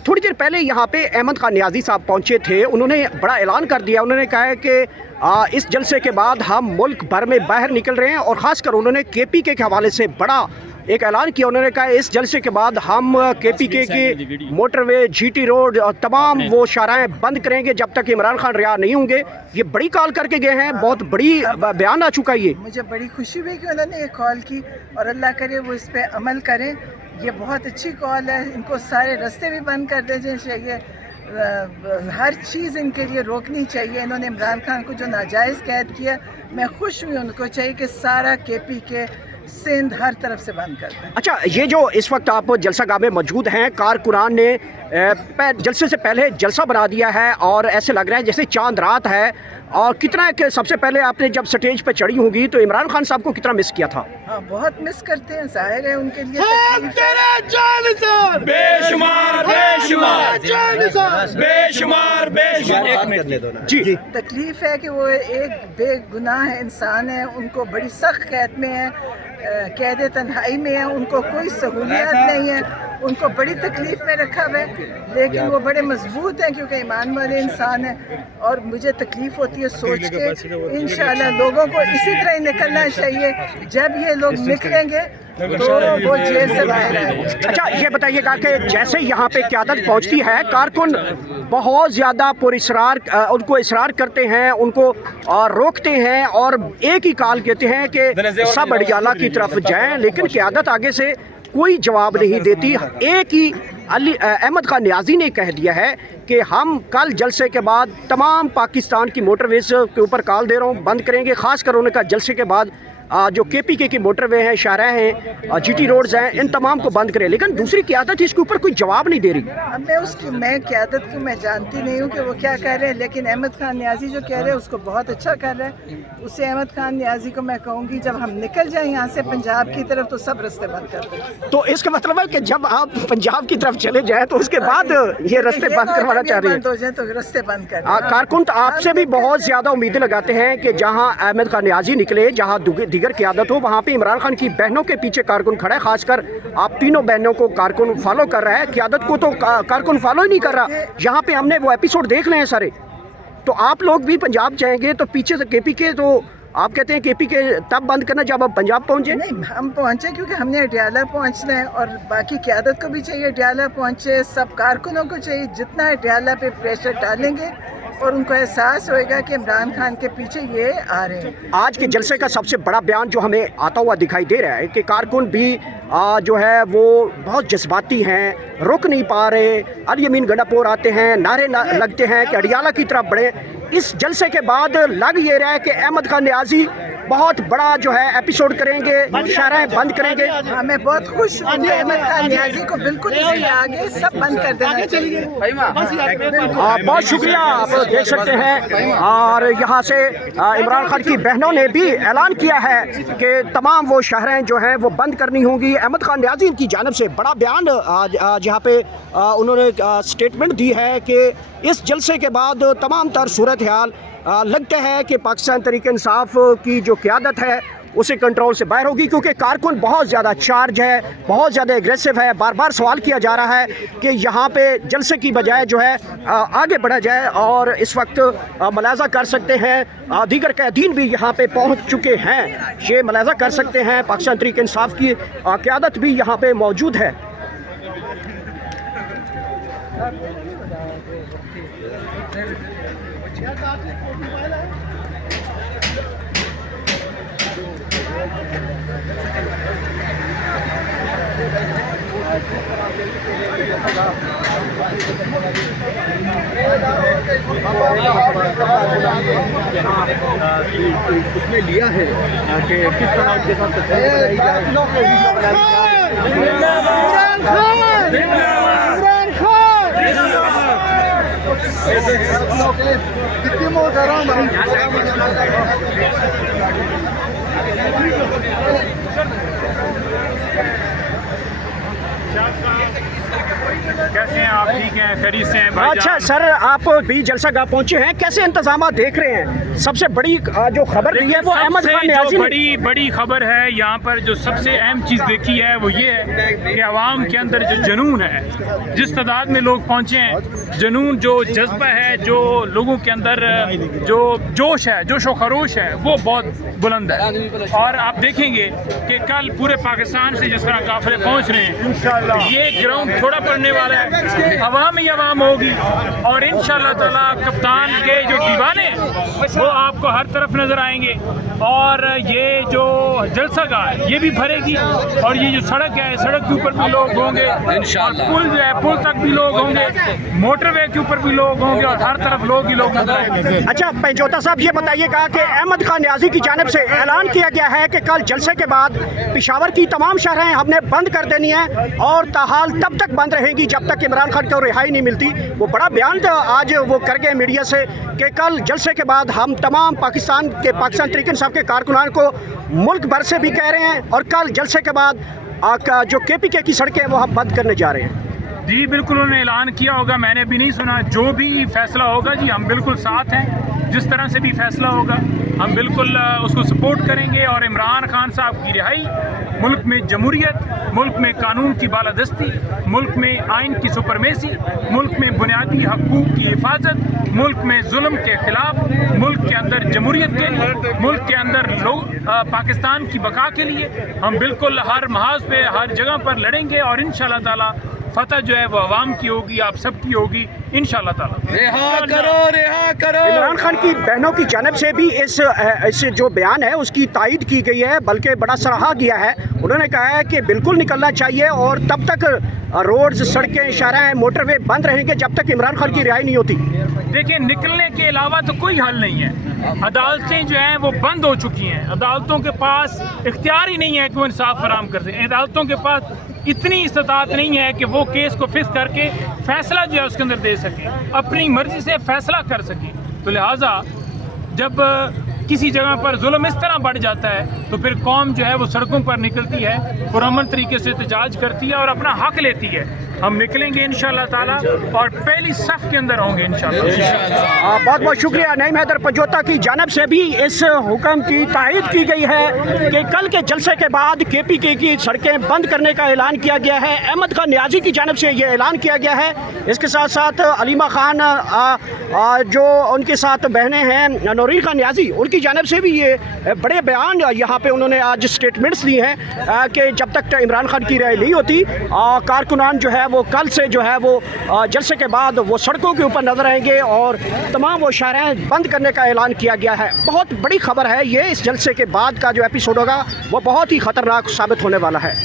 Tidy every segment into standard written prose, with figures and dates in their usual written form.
थोड़ी देर पहले यहाँ पे अहमद खान नियाज़ी साहब पहुँचे थे, उन्होंने बड़ा ऐलान कर दिया। उन्होंने कहा है कि इस जलसे के बाद हम मुल्क भर में बाहर निकल रहे हैं, और ख़ासकर उन्होंने KPK के हवाले से बड़ा एक ऐलान किया। उन्होंने कहा इस जलसे के बाद हम KPK की मोटरवे, GT रोड और तमाम वो शाहराहें बंद करेंगे जब तक इमरान खान रिहा नहीं होंगे। ये बड़ी कॉल करके गए हैं, बहुत बड़ी बयान आ चुका है ये। मुझे बड़ी खुशी हुई कि उन्होंने ये कॉल की, और अल्लाह करे वो इस पर अमल करें। ये बहुत अच्छी कॉल है। इनको सारे रास्ते भी बंद कर देने चाहिए, हर चीज़ इनके लिए रोकनी चाहिए। इन्होंने इमरान खान को जो नाजायज़ कैद किया, मैं खुश हुई। उनको चाहिए कि सारा KPK सिंध हर तरफ से बंद कर दें। अच्छा, ये जो इस वक्त आप जलसा गाह में मौजूद हैं, कारकुनान ने जलसे से पहले जलसा बना दिया है और ऐसे लग रहा है जैसे चांद रात है। और कितना कि सबसे पहले आपने जब स्टेज पे चढ़ी होंगी तो इमरान खान साहब को कितना मिस किया था? हाँ, बहुत मिस करते हैं, जाहिर है उनके लिए जी तकलीफ है कि वो एक बेगुनाह इंसान है, उनको बड़ी सख्त कैद में है, कैद तन्हाई में है, उनको कोई सहूलियत नहीं है, उनको बड़ी तकलीफ में रखा हुआ है। लेकिन वो बड़े मजबूत हैं क्योंकि ईमान वाले इंसान हैं। और मुझे तकलीफ होती है सोच के, इंशाल्लाह लोगों को इसी तरह ही निकलना चाहिए। जब ये लोग निकलेंगे तो वो जेल से बाहर आएंगे। अच्छा, ये बताइएगा कि जैसे यहाँ पे क़यादत पहुँचती है, कारकुन बहुत ज़्यादा पुरइसरार उनको इसरार करते हैं, उनको रोकते हैं और एक ही कॉल कहते हैं कि सब अडियाला की तरफ जाएं, लेकिन क़यादत आगे से कोई जवाब नहीं देती। एक ही अहमद खान नियाज़ी ने कह दिया है कि हम कल जलसे के बाद तमाम पाकिस्तान की मोटरवेज के ऊपर कॉल दे रहा हूँ, बंद करेंगे। ख़ासकर उन्होंने कहा जलसे के बाद जो KPK की मोटरवे हैं, शाहराह हैं, GT रोड्स हैं, इन तमाम को बंद करें। लेकिन दूसरी क़यादत इसके ऊपर कोई जवाब नहीं दे रही। अब मैं क़यादत को मैं जानती नहीं हूँ कि वो क्या कह रहे हैं, लेकिन अहमद खान नियाज़ी जो कह रहे हैं उसको बहुत अच्छा कर रहे हैं। उससे अहमद खान नियाज़ी को मैं कहूँगी जब हम निकल जाएँ यहाँ से पंजाब की तरफ तो सब रास्ते बंद कर दें। तो इसका मतलब है कि जब आप पंजाब की तरफ चले जाएँ तो उसके बाद ये रास्ते बंद करवाना चाह रहे हैं? बंद हो जाए तो रास्ते बंद कर। कारकुन तो आपसे भी बहुत ज़्यादा उम्मीदें लगाते हैं कि जहाँ अहमद खान नियाज़ी निकले, जहाँ दीगर क़यादत हो, वहाँ पे इमरान खान की बहनों के पीछे कारकुन खड़ा है। खासकर आप तीनों बहनों को कारकुन फॉलो कर रहा है, क़यादत को तो कारकुन फॉलो ही नहीं कर रहा। यहाँ पे हमने वो एपिसोड देख ले हैं सारे। तो आप लोग भी पंजाब जाएंगे तो पीछे से KPK, तो आप कहते हैं KPK तब बंद करना जब आप पंजाब पहुँचे? नहीं, हम पहुँचे क्योंकि हमने अडियाला पहुँचना है, और बाकी क़यादत को भी चाहिए अडियाला पहुँचे, सब कारकुनों को चाहिए। जितना अडियाला पे प्रेशर डालेंगे और उनको एहसास होएगा कि इमरान खान के पीछे ये आ रहे हैं। आज के जलसे का सबसे बड़ा बयान जो हमें आता हुआ दिखाई दे रहा है कि कारकुन भी जो है वो बहुत जज्बाती हैं, रुक नहीं पा रहे। अल यमीन गंडापुर आते हैं, नारे लगते हैं कि अडियाला की तरफ बढ़े। इस जलसे के बाद लग ये रहा है कि अहमद खान नियाज़ी बहुत बड़ा जो है एपिसोड करेंगे, शाहराहें बंद करेंगे। हाँ, मैं बहुत खुश हूँ कि अहमद खान नियाज़ी को बिल्कुल इसके आगे सब बंद कर देना चाहिए। बहुत शुक्रिया, आप देख सकते हैं। और यहाँ से इमरान खान की बहनों ने भी ऐलान किया है कि तमाम वो शाहराहें जो हैं वो बंद करनी होंगी। अहमद खान नियाज़ी की जानिब से बड़ा बयान आज यहाँ पे उन्होंने स्टेटमेंट दी है कि इस जलसे के बाद तमाम तर सूरत हाल लगता है कि पाकिस्तान तहरीक इंसाफ की जो क़यादत है उसे कंट्रोल से बाहर होगी, क्योंकि कारकुन बहुत ज़्यादा चार्ज है, बहुत ज़्यादा एग्रेसिव है। बार बार सवाल किया जा रहा है कि यहाँ पे जलसे की बजाय जो है आगे बढ़ा जाए। और इस वक्त मुलाज़ा कर सकते हैं दीगर कैदीन भी यहाँ पे पहुँच चुके हैं, ये मुलाज़ा कर सकते हैं। पाकिस्तान तहरीक इंसाफ की क़यादत भी यहाँ पे मौजूद है। उसमें लिया है कि किस तरह उनके साथ कितनी कैसे हैं आप? ठीक हैं, खैरियत से हैं भाईजान? अच्छा सर, आप भी जलसा गाह पहुंचे हैं, कैसे इंतजाम देख रहे हैं? सबसे बड़ी जो खबर दी है वो अहमद खान न्याजी ने बड़ी खबर है यहाँ पर, जो सबसे अहम चीज़ देखी है वो ये है कि आवाम के अंदर जो जुनून है, जिस तादाद में लोग पहुँचे हैं, जुनून जो जज्बा है, जो लोगों के अंदर जो जोश है, जोश व खरोश है, वो बहुत बुलंद है। और आप देखेंगे कि कल पूरे पाकिस्तान से जिस तरह काफिले पहुँच रहे हैं, इंशाअल्लाह ये ग्राउंड थोड़ा पड़ने वाला है, अवाम ही अवाम होगी। और इंशाअल्लाह ताला कप्तान के जो दीवाने वो आपको हर तरफ नजर आएंगे। और ये जो जलसा गाह है ये भी भरेगी, और ये जो सड़क है, सड़क के ऊपर भी लोग होंगे, इंशाअल्लाह पुल जो है, पुल तक भी लोग होंगे, मोटरवे के ऊपर भी लोग होंगे, और हर तरफ लोग ही लोग नजर आएंगे। अच्छा पंजोता साहब, ये बताइएगा कि अहमद खान न्याजी की जानिब से ऐलान किया गया है कि कल जलसे के बाद पेशावर की तमाम शहरें हमने बंद कर देनी है, और ताहाल तब तक बंद रहेंगी जब तक इमरान खान को रिहाई नहीं मिलती। वो बड़ा बयान आज वो कर गए मीडिया से कि कल जलसे के बाद हम तमाम पाकिस्तान तरीके इंसाफ के कारकुनान को मुल्क भर से भी कह रहे हैं, और कल जलसे के बाद जो KPK की सड़कें वो हम बंद करने जा रहे हैं। जी बिल्कुल, उन्होंने ऐलान किया होगा, मैंने भी नहीं सुना। जो भी फैसला होगा जी हम बिल्कुल साथ हैं, जिस तरह से भी फैसला होगा हम बिल्कुल उसको सपोर्ट करेंगे। और इमरान खान साहब की रिहाई, मुल्क में जमहूरियत, मुल्क में कानून की बालादस्ती, मुल्क में आइन की सुपरमेसी, मुल्क में बुनियादी हकूक़ की हिफाजत, मुल्क में जुल्म के ख़िलाफ़, मुल्क के अंदर जमहूरियत के लिए, मुल्क के अंदर लोग पाकिस्तान की बका के लिए हम बिल्कुल हर महाज पे, हर जगह पर लड़ेंगे। और इंशाअल्लाह ताला फतह जो है वो अवाम की होगी, आप सबकी होगी इंशाअल्लाह ताला। रिहा करो। इमरान खान की बहनों की जानिब से भी इस जो बयान है उसकी तायद की गई है, बल्कि बड़ा सराहा गया है। उन्होंने कहा है कि बिल्कुल निकलना चाहिए, और तब तक रोड्स, सड़कें, शाहराएं, मोटरवे बंद रहेंगे जब तक इमरान खान की रिहाई नहीं होती। देखिए, निकलने के अलावा तो कोई हल नहीं है। अदालतें जो हैं वो बंद हो चुकी हैं, अदालतों के पास इख्तियार ही नहीं है कि वो इंसाफ फराम कर सकें। अदालतों के पास इतनी इस्तात नहीं है कि वो केस को फिक्स करके फैसला जो है उसके अंदर दे सके, अपनी मर्जी से फैसला कर सके। तो लिहाजा जब किसी जगह पर जुल्म इस तरह बढ़ जाता है तो फिर कौम जो है वो सड़कों पर निकलती है, पुरअमन तरीके से एहतजाज करती है और अपना हक लेती है। हम निकलेंगे इंशाअल्लाह ताला और पहली सफ के अंदर होंगे इंशाअल्लाह। बहुत बहुत शुक्रिया। नईम हैदर पंजोता की जानिब से भी इस हुक्म की तायद की गई है कि कल के जलसे के बाद KPK की सड़कें बंद करने का ऐलान किया गया है। अहमद खान न्याजी की जानिब से ये ऐलान किया गया है। इसके साथ साथ अलीमा खान जो उनके साथ बहनें हैं, नौरीन खान न्याजी, उनकी जानिब से भी ये बड़े बयान यहाँ पे उन्होंने आज स्टेटमेंट्स दी हैं कि जब तक इमरान खान की राय नहीं होती, कारकुनान जो है वो कल से जो है वो जलसे के बाद वो सड़कों के ऊपर नजर आएंगे और तमाम वो शाहराएं बंद करने का ऐलान किया गया है। बहुत बड़ी खबर है ये। इस जलसे के बाद का जो एपिसोड होगा वो बहुत ही ख़तरनाक साबित होने वाला है।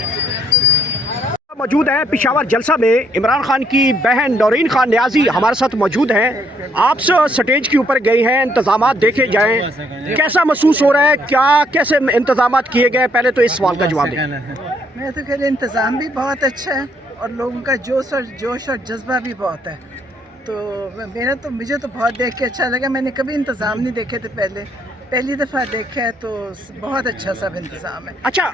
मौजूद हैं पेशावर जलसा में इमरान खान की बहन नौरीन खान न्याजी हमारे साथ मौजूद हैं। आप स्टेज के ऊपर गई हैं, इंतजामात देखे जाएं, कैसा महसूस हो रहा है, कैसे इंतजामात किए गए? पहले तो इस सवाल का जवाब दें। मैं तो कह रही इंतज़ाम भी बहुत अच्छा है और लोगों का जोश और जज्बा भी बहुत है। तो मुझे तो बहुत देख के अच्छा लगा। मैंने कभी इंतज़ाम नहीं देखे थे, पहली दफ़ा देखा है, तो बहुत अच्छा सब इंतज़ाम है। अच्छा,